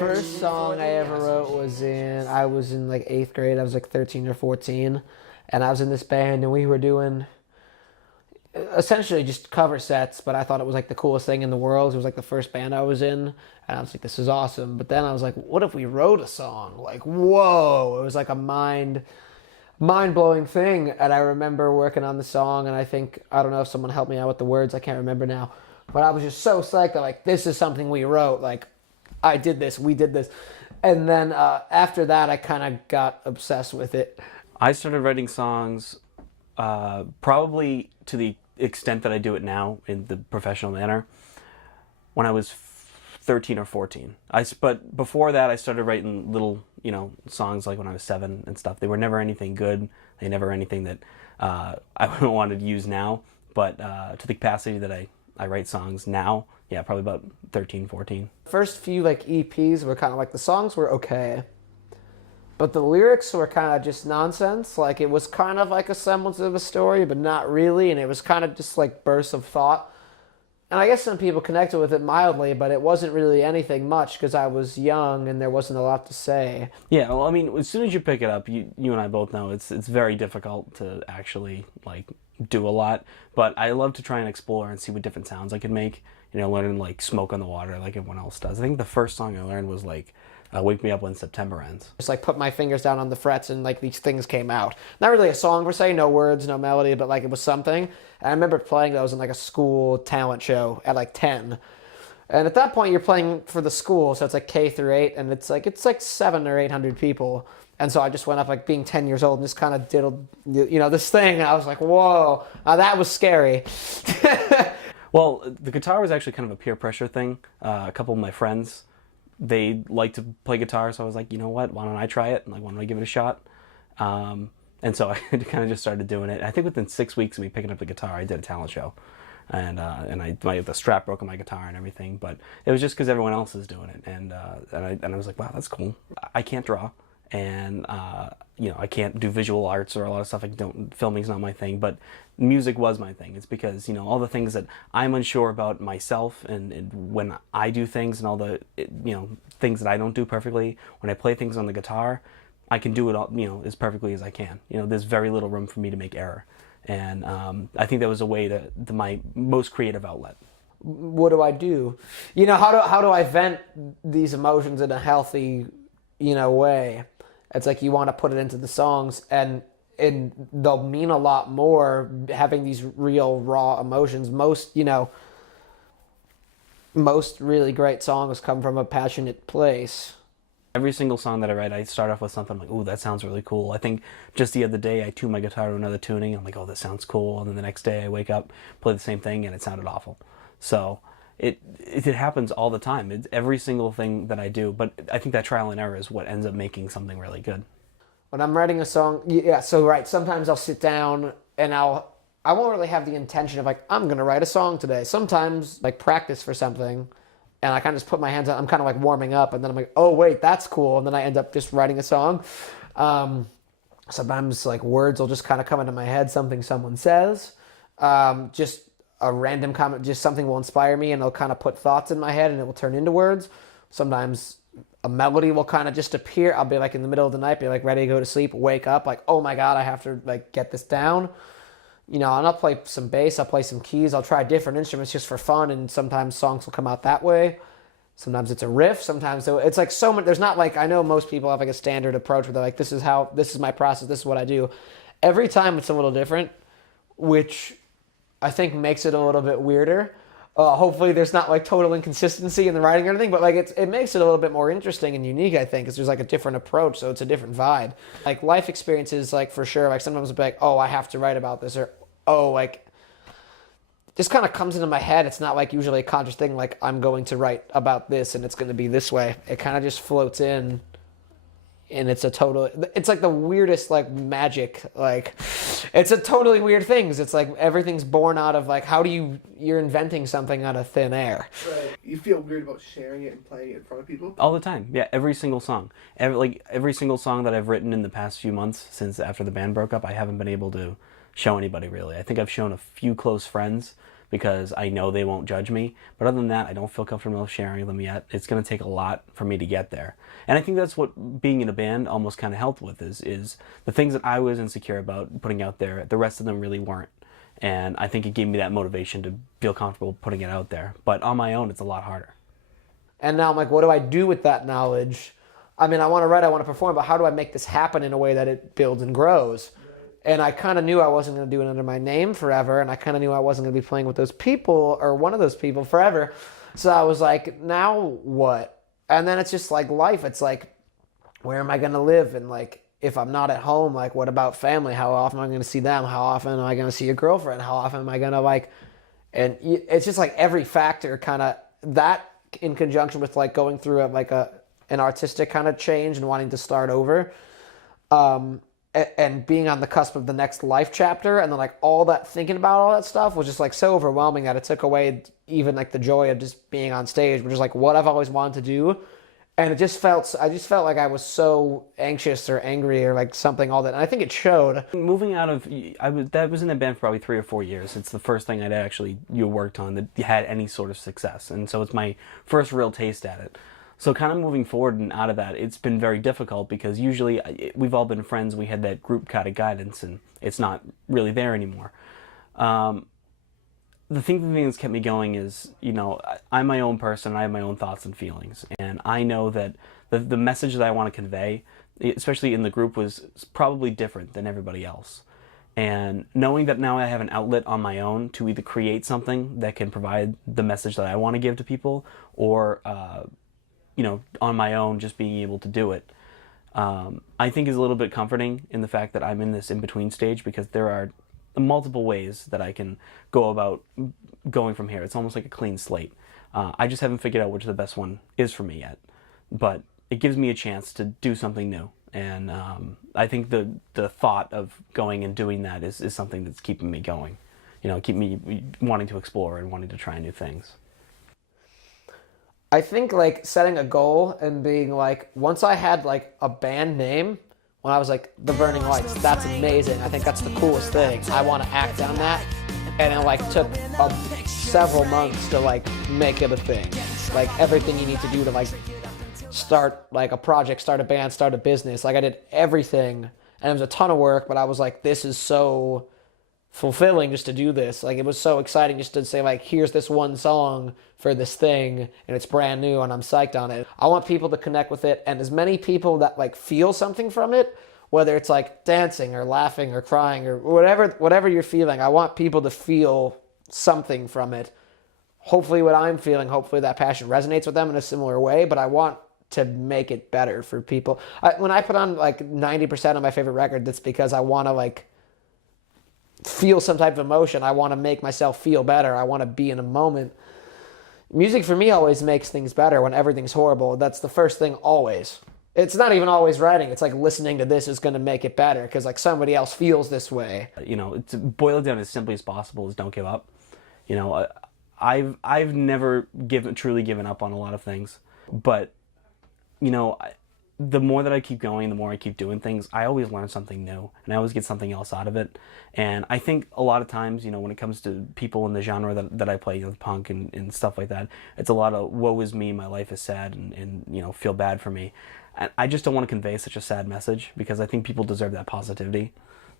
first song I ever wrote I was in like 8th grade. I was like 13 or 14. And I was in this band and we were doing essentially just cover sets, but I thought it was like the coolest thing in the world. It was like the first band I was in. And I was like, this is awesome. But then I was like, what if we wrote a song? Like, whoa. It was like a mind-blowing thing. And I remember working on the song and I don't know if someone helped me out with the words. I can't remember now. But I was just so psyched that like, this is something we wrote. Like, I did this, we did this. And then after that, I kind of got obsessed with it. I started writing songs probably to the extent that I do it now in the professional manner when I was 13 or 14. But before that, I started writing little, songs like when I was 7 and stuff. They were never anything good. They never anything that I would want to use now. But to the capacity that I write songs now, yeah, probably about 13, 14. First few like EPs were kind of like the songs were okay, but the lyrics were kind of just nonsense. Like it was kind of like a semblance of a story, but not really, and it was kind of just like bursts of thought. And I guess some people connected with it mildly, but it wasn't really anything much because I was young and there wasn't a lot to say. Yeah, well, I mean, as soon as you pick it up, you and I both know it's very difficult to actually like do a lot. But I love to try and explore and see what different sounds I can make. Learning like Smoke on the Water like everyone else does. I think the first song I learned was like Wake Me Up When September Ends. Just like put my fingers down on the frets and like these things came out. Not really a song per se, no words, no melody, but like it was something. And I remember playing those in like a school talent show at like 10. And at that point you're playing for the school, so it's like K through 8, and it's like 700 or 800 people. And so I just went up like being 10 years old and just kind of diddled, this thing. And I was like, whoa, that was scary. Well, the guitar was actually kind of a peer pressure thing. A couple of my friends, they like to play guitar, so I was like, you know what, why don't I try it? Like, why don't I give it a shot? And so I kind of just started doing it. I think within 6 weeks of me picking up the guitar, I did a talent show. And the strap broke on my guitar and everything, but it was just because everyone else is doing it. And I was like, wow, that's cool. I can't draw. And I can't do visual arts or a lot of stuff. Filming's not my thing, but music was my thing. It's because all the things that I'm unsure about myself, and when I do things, and all the things that I don't do perfectly. When I play things on the guitar, I can do it all as perfectly as I can. There's very little room for me to make error, and I think that was a way to my most creative outlet. What do I do? How do I vent these emotions in a healthy way? It's like you want to put it into the songs, and they'll mean a lot more having these real raw emotions. Most really great songs come from a passionate place. Every single song that I write, I start off with something like, "Ooh, that sounds really cool." I think just the other day I tuned my guitar to another tuning, and I'm like, "Oh, that sounds cool." And then the next day I wake up, play the same thing, and it sounded awful. So it happens all the time. It's every single thing that I do, but I think that trial and error is what ends up making something really good. When I'm writing a song, sometimes I'll sit down and I won't really have the intention of like, I'm going to write a song today. Sometimes like practice for something and I kind of just put my hands out, I'm kind of like warming up, and then I'm like, oh wait, that's cool. And then I end up just writing a song. Sometimes like words will just kind of come into my head, something someone says, just a random comment, just something will inspire me and it'll kind of put thoughts in my head and it will turn into words. Sometimes a melody will kind of just appear. I'll be like in the middle of the night, be like ready to go to sleep, wake up, like, oh my God, I have to like get this down. And I'll play some bass, I'll play some keys, I'll try different instruments just for fun, and sometimes songs will come out that way. Sometimes it's a riff, sometimes it's like so much. There's not like, I know most people have like a standard approach where they're like, this is my process, this is what I do. Every time it's a little different, which I think makes it a little bit weirder. Hopefully there's not like total inconsistency in the writing or anything, but like it makes it a little bit more interesting and unique, I think, because there's like a different approach, so it's a different vibe. Like life experiences, like for sure, like sometimes I'll be like, oh, I have to write about this, or oh, like just kind of comes into my head. It's not like usually a conscious thing, like I'm going to write about this and it's going to be this way. It kind of just floats in. And it's like the weirdest like magic, like it's a totally weird thing. It's like everything's born out of like, you're inventing something out of thin air. Right. You feel weird about sharing it and playing it in front of people? All the time. Yeah, every single song. Every single song that I've written in the past few months since after the band broke up, I haven't been able to show anybody really. I think I've shown a few close friends, because I know they won't judge me. But other than that, I don't feel comfortable sharing them yet. It's going to take a lot for me to get there. And I think that's what being in a band almost kind of helped with is the things that I was insecure about putting out there, the rest of them really weren't. And I think it gave me that motivation to feel comfortable putting it out there. But on my own, it's a lot harder. And now I'm like, what do I do with that knowledge? I mean, I want to write, I want to perform, but how do I make this happen in a way that it builds and grows? And I kind of knew I wasn't going to do it under my name forever, and I kind of knew I wasn't going to be playing with those people, or one of those people, forever. So I was like, now what? And then it's just like life. It's like, where am I going to live? And like, if I'm not at home, like, what about family? How often am I going to see them? How often am I going to see a girlfriend? How often am I going to like, and it's just like every factor kind of, that in conjunction with like going through an artistic kind of change and wanting to start over, and being on the cusp of the next life chapter, and then like all that, thinking about all that stuff was just like so overwhelming that it took away even like the joy of just being on stage, which is like what I've always wanted to do. And I just felt like I was so anxious or angry or like something, all that. And I think it showed. Moving out of, that was in a band for probably 3 or 4 years. It's the first thing I'd actually worked on that had any sort of success. And so it's my first real taste at it. So kind of moving forward and out of that, it's been very difficult because usually we've all been friends. We had that group kind of guidance, and it's not really there anymore. The thing that's kept me going is, I'm my own person. I have my own thoughts and feelings. And I know that the message that I want to convey, especially in the group, was probably different than everybody else. And knowing that now I have an outlet on my own to either create something that can provide the message that I want to give to people, or on my own, just being able to do it, I think is a little bit comforting in the fact that I'm in this in-between stage, because there are multiple ways that I can go about going from here. It's almost like a clean slate. I just haven't figured out which the best one is for me yet, but it gives me a chance to do something new. And I think the thought of going and doing that is something that's keeping me going, keep me wanting to explore and wanting to try new things. I think like setting a goal and being like, once I had like a band name, when I was like The Burning Lights, that's amazing. I think that's the coolest thing. I want to act on that. And it like took several months to like make it a thing. Like everything you need to do to like start like a project, start a band, start a business. Like I did everything, and it was a ton of work, but I was like, this is so fulfilling just to do this. Like it was so exciting just to say like, here's this one song for this thing, and it's brand new, and I'm psyched on it. I want people to connect with it, and as many people that like feel something from it, whether it's like dancing or laughing or crying or whatever you're feeling, I want people to feel something from it. Hopefully what I'm feeling, hopefully that passion resonates with them in a similar way, but I want to make it better for people. When I put on like 90% of my favorite record, that's because I want to like feel some type of emotion. I want to make myself feel better. I want to be in a moment. Music for me always makes things better when everything's horrible. That's the first thing always. It's not even always writing. It's like listening to this is going to make it better because like somebody else feels this way. To boil it down as simply as possible is don't give up. I've never truly given up on a lot of things, but the more that I keep going, the more I keep doing things, I always learn something new, and I always get something else out of it. And I think a lot of times, when it comes to people in the genre that I play, punk and stuff like that, it's a lot of woe is me, my life is sad, and feel bad for me. And I just don't want to convey such a sad message, because I think people deserve that positivity.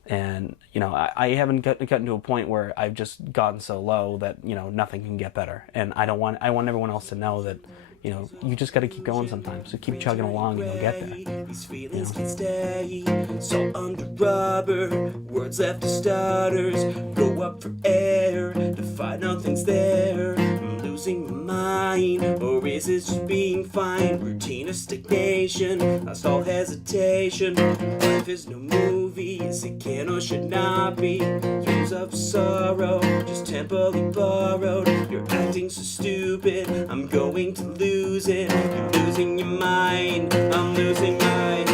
And, I haven't gotten to a point where I've just gotten so low that, nothing can get better. And I want everyone else to know that, you just got to keep going sometimes. So keep chugging along and you'll get there. These feelings can stay, salt under rubber, words left as stutters, go up for air, to find nothing's there. I'm losing my mind, or is it just being fine? Routine or stagnation, lost all hesitation. Life is no movie, yes it can or should not be. Years of sorrow, just temporarily borrowed. You're acting so stupid, I'm going to lose it. You're losing your mind, I'm losing mine.